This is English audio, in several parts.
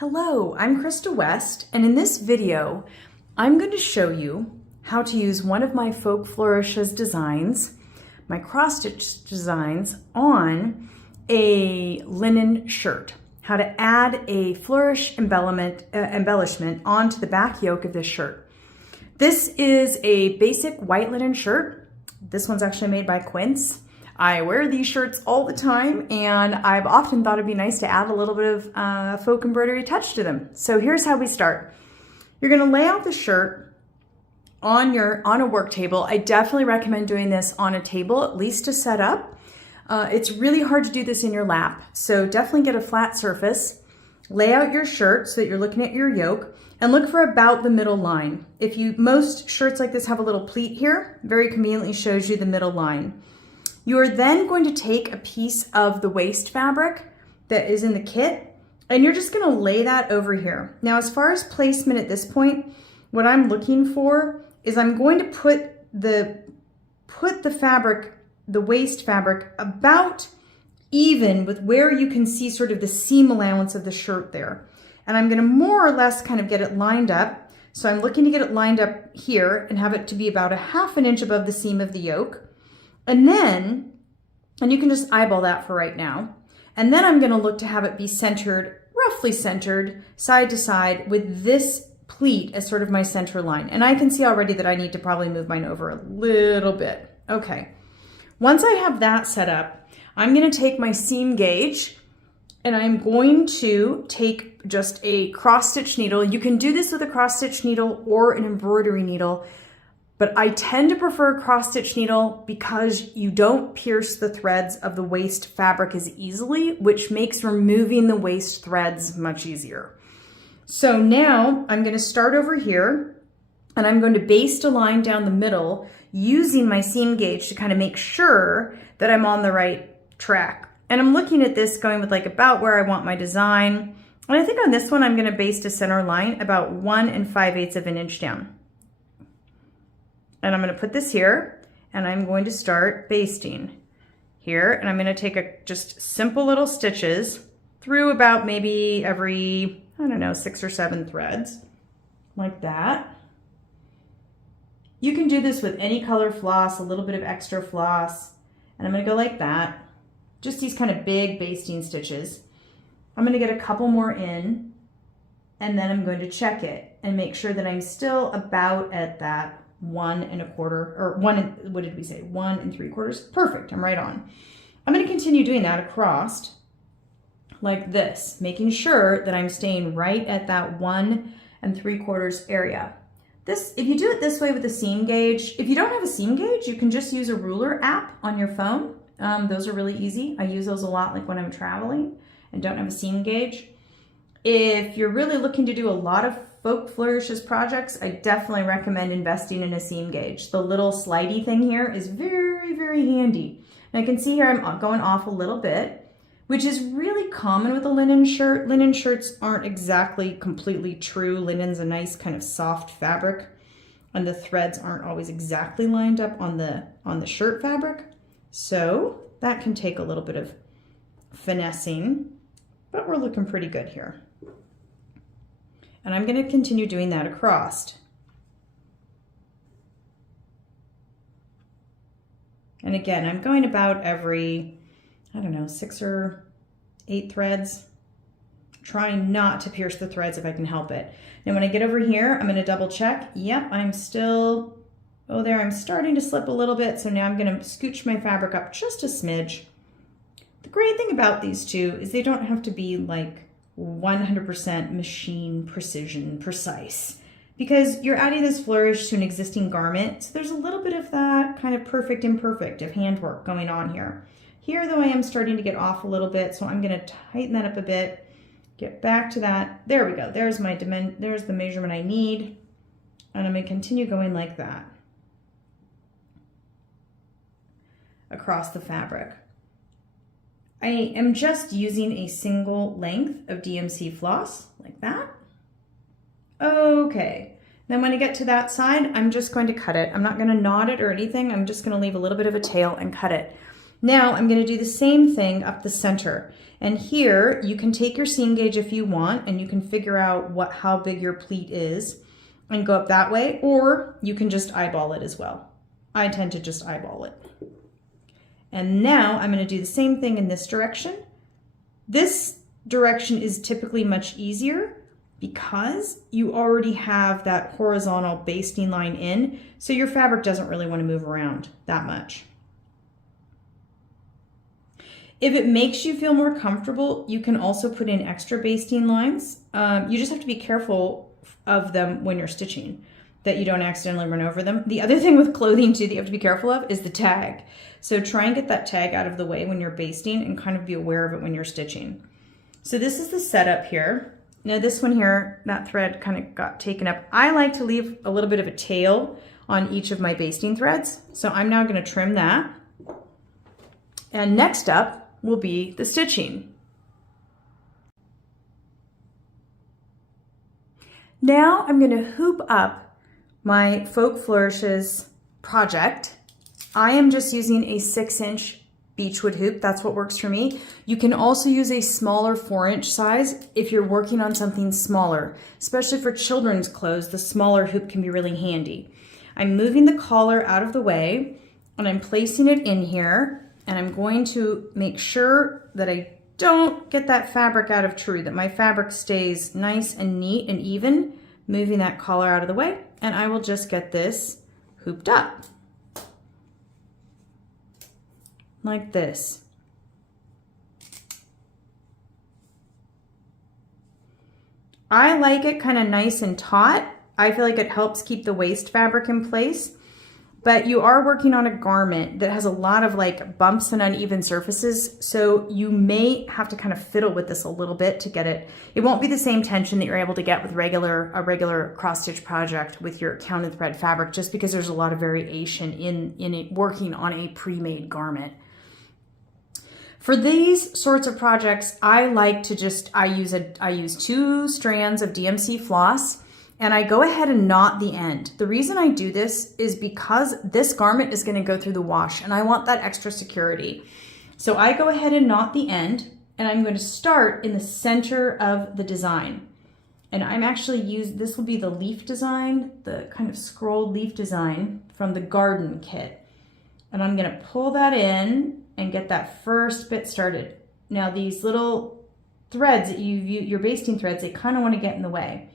Hello, I'm Krista West, and in this video, I'm going to show you how to use one of my Folk Flourish's designs, my cross-stitch designs, on a linen shirt. How to add a flourish embellishment onto the back yoke of this shirt. This is a basic white linen shirt. This one's actually made by Quince. I wear these shirts all the time, and I've often thought it'd be nice to add a little bit of folk embroidery touch to them. So here's how we start. You're gonna lay out the shirt on a work table. I definitely recommend doing this on a table, at least to set up. It's really hard to do this in your lap, so definitely get a flat surface. Lay out your shirt so that you're looking at your yoke, and look for about the middle line. Most shirts like this have a little pleat here, very conveniently shows you the middle line. You are then going to take a piece of the waist fabric that is in the kit, and you're just gonna lay that over here. Now, as far as placement at this point, what I'm looking for is I'm going to put the fabric, the waist fabric, about even with where you can see sort of the seam allowance of the shirt there. And I'm gonna more or less kind of get it lined up. So I'm looking to get it lined up here and have it to be about 1/2 inch above the seam of the yoke. And you can just eyeball that for right now. And then I'm gonna look to have it be centered, roughly centered, side to side, with this pleat as sort of my center line. And I can see already that I need to probably move mine over a little bit. Okay, once I have that set up, I'm gonna take my seam gauge and I'm going to take just a cross stitch needle. You can do this with a cross stitch needle or an embroidery needle, but I tend to prefer a cross stitch needle because you don't pierce the threads of the waist fabric as easily, which makes removing the waist threads much easier. So now I'm going to start over here and I'm going to baste a line down the middle using my seam gauge to kind of make sure that I'm on the right track. And I'm looking at this going with like about where I want my design. And I think on this one, I'm going to baste a center line about 1 5/8 of an inch down. And I'm going to put this here and I'm going to start basting here. And I'm going to take just simple little stitches through about maybe every, I don't know, 6 or 7 threads, like that. You can do this with any color floss, a little bit of extra floss, and I'm going to go like that. Just these kind of big basting stitches. I'm going to get a couple more in, and then I'm going to check it and make sure that I'm still about at that 1 1/4, or what did we say? 1 3/4. Perfect, I'm right on. I'm going to continue doing that across like this, making sure that I'm staying right at that 1 3/4 area. If you do it this way with a seam gauge, if you don't have a seam gauge, you can just use a ruler app on your phone. Those are really easy. I use those a lot, like when I'm traveling and don't have a seam gauge. If you're really looking to do a lot of Folk Flourishes projects, I definitely recommend investing in a seam gauge. The little slidey thing here is very, very handy. And I can see here I'm going off a little bit, which is really common with a linen shirt. Linen shirts aren't exactly completely true. Linen's a nice kind of soft fabric, and the threads aren't always exactly lined up on the shirt fabric. So that can take a little bit of finessing, but we're looking pretty good here. And I'm going to continue doing that across. And again, I'm going about every, I don't know, 6 or 8 threads, trying not to pierce the threads if I can help it. Now when I get over here, I'm going to double check. Yep, I'm still, I'm starting to slip a little bit. So now I'm going to scooch my fabric up just a smidge. The great thing about these two is they don't have to be like 100% machine precision precise, because you're adding this flourish to an existing garment. So there's a little bit of that kind of perfect imperfect of handwork going on here. Here though, I am starting to get off a little bit, so I'm going to tighten that up a bit, get back to that. There we go. There's the measurement I need. And I'm going to continue going like that across the fabric. I am just using a single length of DMC floss, like that. Okay, then when I get to that side, I'm just going to cut it. I'm not going to knot it or anything. I'm just going to leave a little bit of a tail and cut it. Now I'm going to do the same thing up the center. And here you can take your seam gauge if you want, and you can figure out how big your pleat is and go up that way, or you can just eyeball it as well. I tend to just eyeball it. And now I'm going to do the same thing in this direction. This direction is typically much easier because you already have that horizontal basting line in, so your fabric doesn't really want to move around that much. If it makes you feel more comfortable, you can also put in extra basting lines. You just have to be careful of them when you're stitching, that you don't accidentally run over them. The other thing with clothing too that you have to be careful of is the tag. So try and get that tag out of the way when you're basting and kind of be aware of it when you're stitching. So this is the setup here. Now this one here, that thread kind of got taken up. I like to leave a little bit of a tail on each of my basting threads. So I'm now going to trim that. And next up will be the stitching. Now I'm going to hoop up my Folk Flourishes project. I am just using a 6-inch beechwood hoop. That's what works for me. You can also use a smaller 4-inch size if you're working on something smaller, especially for children's clothes. The smaller hoop can be really handy. I'm moving the collar out of the way and I'm placing it in here. And I'm going to make sure that I don't get that fabric out of true, that my fabric stays nice and neat and even, moving that collar out of the way. And I will just get this hooped up like this. I like it kind of nice and taut. I feel like it helps keep the waist fabric in place. But you are working on a garment that has a lot of like bumps and uneven surfaces, so you may have to kind of fiddle with this a little bit to get it. It won't be the same tension that you're able to get with a regular cross stitch project with your counted thread fabric, just because there's a lot of variation in it working on a pre-made garment. For these sorts of projects, I like to I use 2 strands of DMC floss. And I go ahead and knot the end. The reason I do this is because this garment is going to go through the wash and I want that extra security. So I go ahead and knot the end, and I'm going to start in the center of the design. And I'm actually this will be the leaf design, the kind of scrolled leaf design from the garden kit. And I'm going to pull that in and get that first bit started. Now these little threads that your basting threads, they kind of want to get in the way.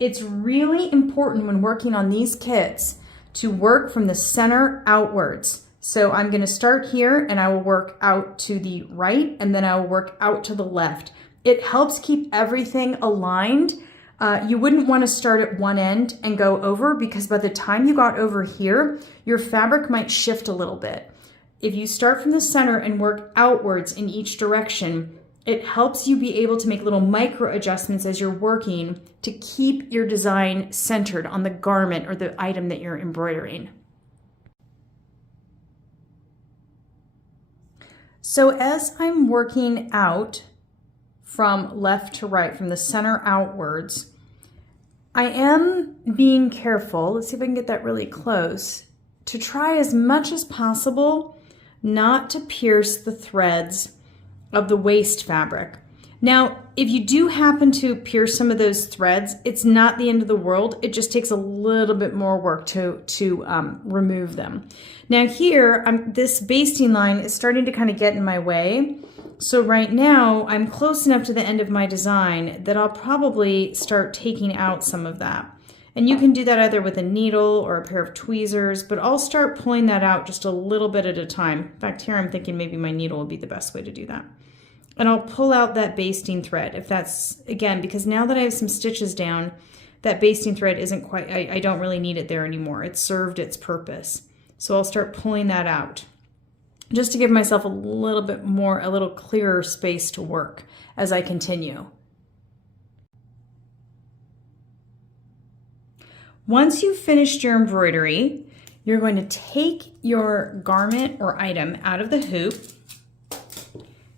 It's really important when working on these kits to work from the center outwards. So I'm going to start here and I will work out to the right and then I will work out to the left. It helps keep everything aligned. You wouldn't want to start at one end and go over, because by the time you got over here, your fabric might shift a little bit. If you start from the center and work outwards in each direction, it helps you be able to make little micro adjustments as you're working to keep your design centered on the garment or the item that you're embroidering. So as I'm working out from left to right, from the center outwards, I am being careful, let's see if I can get that really close, to try as much as possible not to pierce the threads of the waist fabric. Now, if you do happen to pierce some of those threads, it's not the end of the world. It just takes a little bit more work to remove them. Now here, this basting line is starting to kind of get in my way. So right now, I'm close enough to the end of my design that I'll probably start taking out some of that. And you can do that either with a needle or a pair of tweezers, but I'll start pulling that out just a little bit at a time. In fact, here I'm thinking maybe my needle would be the best way to do that. And I'll pull out that basting thread if that's, again, because now that I have some stitches down, that basting thread isn't quite, I don't really need it there anymore. It served its purpose. So I'll start pulling that out just to give myself a little bit more, a little clearer space to work as I continue. Once you've finished your embroidery, you're going to take your garment or item out of the hoop.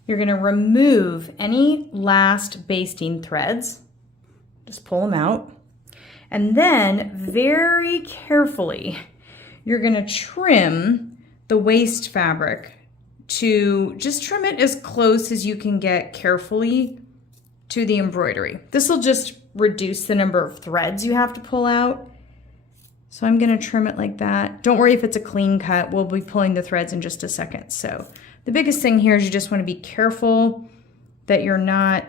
You're going to remove any last basting threads. Just pull them out. And then very carefully, you're going to trim the waist fabric to just trim it as close as you can get carefully to the embroidery. This will just reduce the number of threads you have to pull out. So I'm gonna trim it like that. Don't worry if it's a clean cut, we'll be pulling the threads in just a second. So the biggest thing here is you just wanna be careful that you're not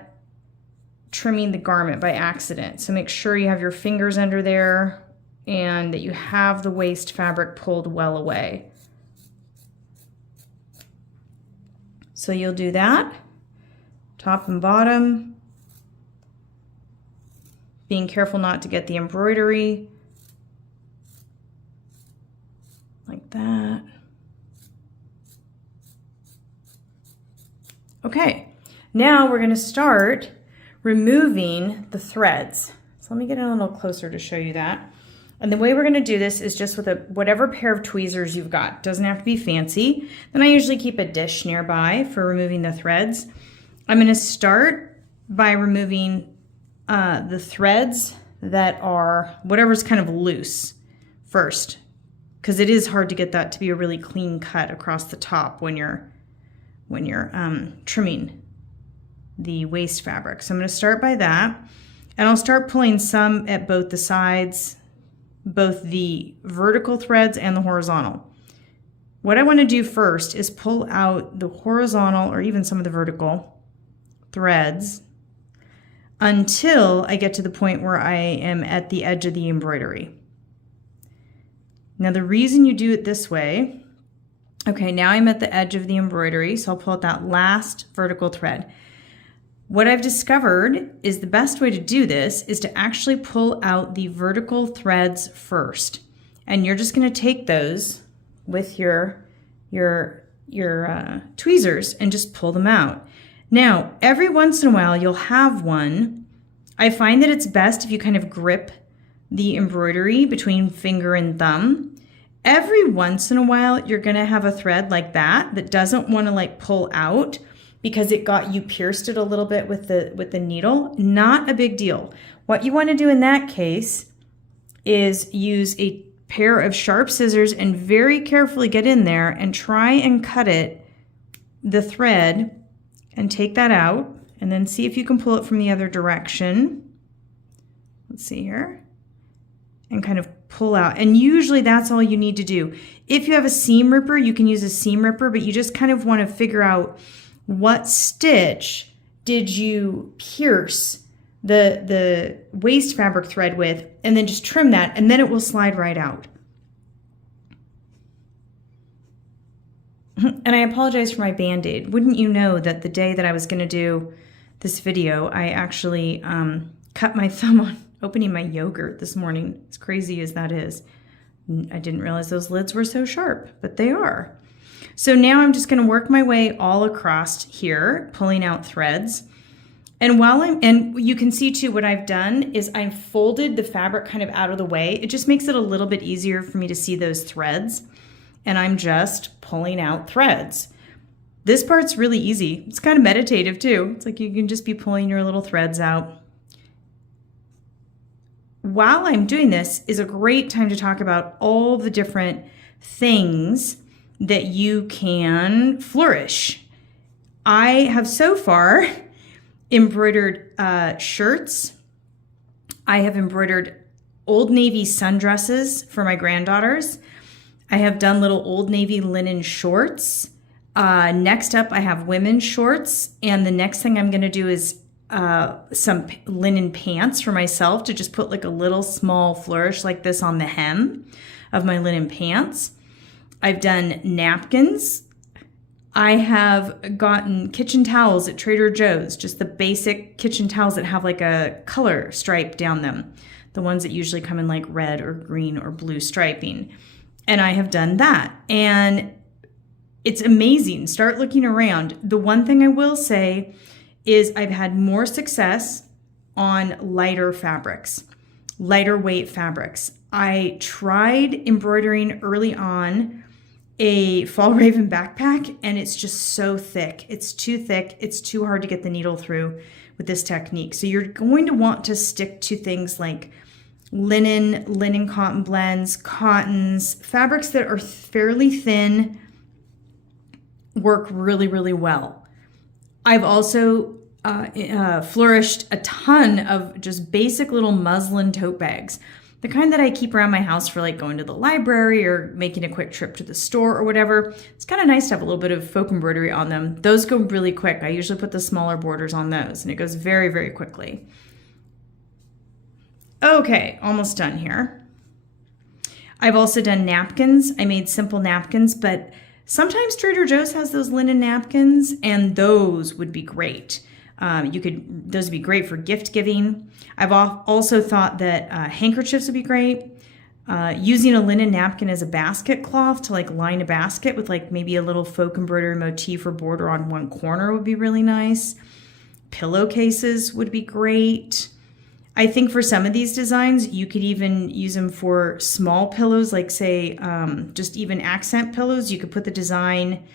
trimming the garment by accident. So make sure you have your fingers under there and that you have the waste fabric pulled well away. So you'll do that, top and bottom, being careful not to get the embroidery, like that. Okay, now we're gonna start removing the threads. So let me get a little closer to show you that. And the way we're gonna do this is just with whatever pair of tweezers you've got. Doesn't have to be fancy. Then I usually keep a dish nearby for removing the threads. I'm gonna start by removing the threads that are whatever's kind of loose first, because it is hard to get that to be a really clean cut across the top when you're trimming the waste fabric. So I'm gonna start by that, and I'll start pulling some at both the sides, both the vertical threads and the horizontal. What I want to do first is pull out the horizontal or even some of the vertical threads until I get to the point where I am at the edge of the embroidery. Now the reason you do it this way, okay, now I'm at the edge of the embroidery, so I'll pull out that last vertical thread. What I've discovered is the best way to do this is to actually pull out the vertical threads first. And you're just gonna take those with your tweezers and just pull them out. Now, every once in a while you'll have one. I find that it's best if you kind of grip the embroidery between finger and thumb. Every once in a while you're gonna have a thread like that doesn't wanna like pull out because you pierced it a little bit with the needle. Not a big deal. What you want to do in that case is use a pair of sharp scissors and very carefully get in there and try and cut the thread and take that out, and then see if you can pull it from the other direction. Let's see here. And kind of pull out. And usually that's all you need to do. If you have a seam ripper, you can use a seam ripper, but you just kind of want to figure out what stitch did you pierce the waste fabric thread with, and then just trim that, and then it will slide right out. And I apologize for my Band-Aid. Wouldn't you know that the day that I was going to do this video, I actually cut my thumb on opening my yogurt this morning, as crazy as that is. I didn't realize those lids were so sharp, but they are. So now I'm just going to work my way all across here, pulling out threads. And and you can see too, what I've done is I've folded the fabric kind of out of the way. It just makes it a little bit easier for me to see those threads. And I'm just pulling out threads. This part's really easy. It's kind of meditative too. It's like you can just be pulling your little threads out. While I'm doing this is a great time to talk about all the different things that you can flourish. I have so far embroidered shirts. I have embroidered Old Navy sundresses for my granddaughters. I have done little Old Navy linen shorts. Next up, I have women's shorts. And the next thing I'm gonna do is some linen pants for myself to just put like a little small flourish like this on the hem of my linen pants. I've done napkins. I have gotten kitchen towels at Trader Joe's, just the basic kitchen towels that have like a color stripe down them. The ones that usually come in like red or green or blue striping. And I have done that. And it's amazing. Start looking around. The one thing I will say is I've had more success on lighter fabrics, lighter weight fabrics. I tried embroidering early on a Fall Raven backpack, and it's just so thick. It's too thick. It's too hard to get the needle through with this technique. So you're going to want to stick to things like linen cotton blends, cottons, fabrics that are fairly thin, work really, really well. I've also flourished a ton of just basic little muslin tote bags, the kind that I keep around my house for like going to the library or making a quick trip to the store or whatever. It's kind of nice to have a little bit of folk embroidery on them. Those go really quick. I usually put the smaller borders on those and it goes very, very quickly. Okay, almost done here. I've also done napkins. I made simple napkins, but sometimes Trader Joe's has those linen napkins and those would be great. Those would be great for gift giving. I've also thought that handkerchiefs would be great. Using a linen napkin as a basket cloth to like line a basket with like maybe a little folk embroidery motif or border on one corner would be really nice. Pillowcases would be great. I think for some of these designs, you could even use them for small pillows, like say, just even accent pillows. You could put the design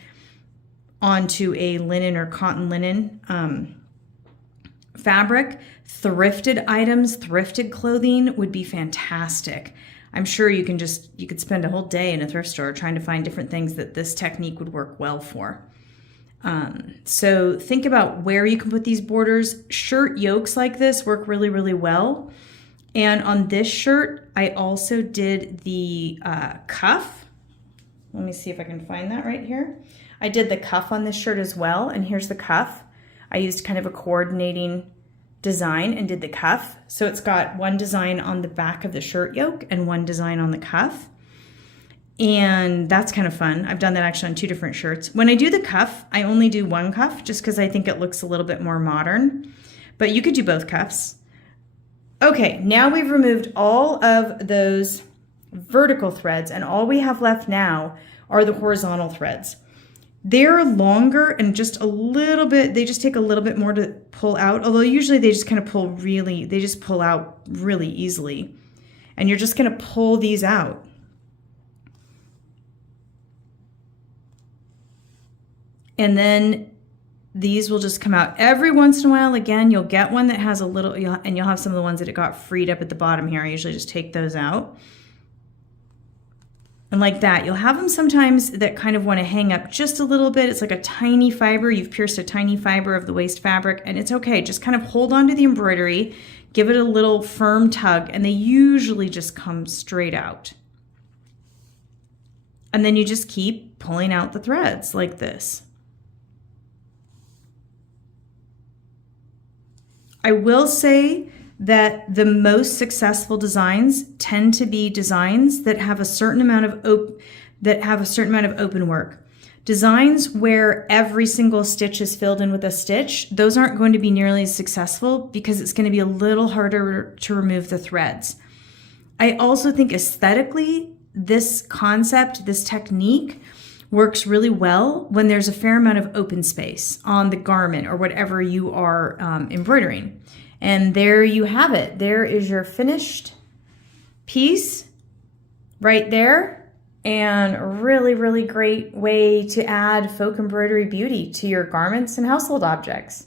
onto a linen or cotton linen fabric. Thrifted items, thrifted clothing would be fantastic. I'm sure you could spend a whole day in a thrift store trying to find different things that this technique would work well for. So think about where you can put these borders. Shirt yokes like this work really, really well. And on this shirt, I also did the cuff. Let me see if I can find that right here. I did the cuff on this shirt as well. And here's the cuff. I used kind of a coordinating design and did the cuff. So it's got one design on the back of the shirt yoke and one design on the cuff. And that's kind of fun. I've done that actually on 2 different shirts. When I do the cuff, I only do one cuff just because I think it looks a little bit more modern. But you could do both cuffs. Okay, now we've removed all of those vertical threads and all we have left now are the horizontal threads. They're longer and just a little bit, they just take a little bit more to pull out, although usually they just kind of pull out really easily. And you're just gonna pull these out. And then these will just come out every once in a while. Again, you'll get one that has a little, and you'll have some of the ones that it got freed up at the bottom here. I usually just take those out. And like that, you'll have them sometimes that kind of want to hang up just a little bit. It's like a tiny fiber. You've pierced a tiny fiber of the waste fabric and it's okay. Just kind of hold on to the embroidery, give it a little firm tug, and they usually just come straight out. And then you just keep pulling out the threads like this. I will say that the most successful designs tend to be designs that have a certain amount of open work. Designs where every single stitch is filled in with a stitch, those aren't going to be nearly as successful because it's going to be a little harder to remove the threads. I also think aesthetically, this concept, this technique works really well when there's a fair amount of open space on the garment or whatever you are embroidering. And there you have it. There is your finished piece right there. And a really, really great way to add folk embroidery beauty to your garments and household objects.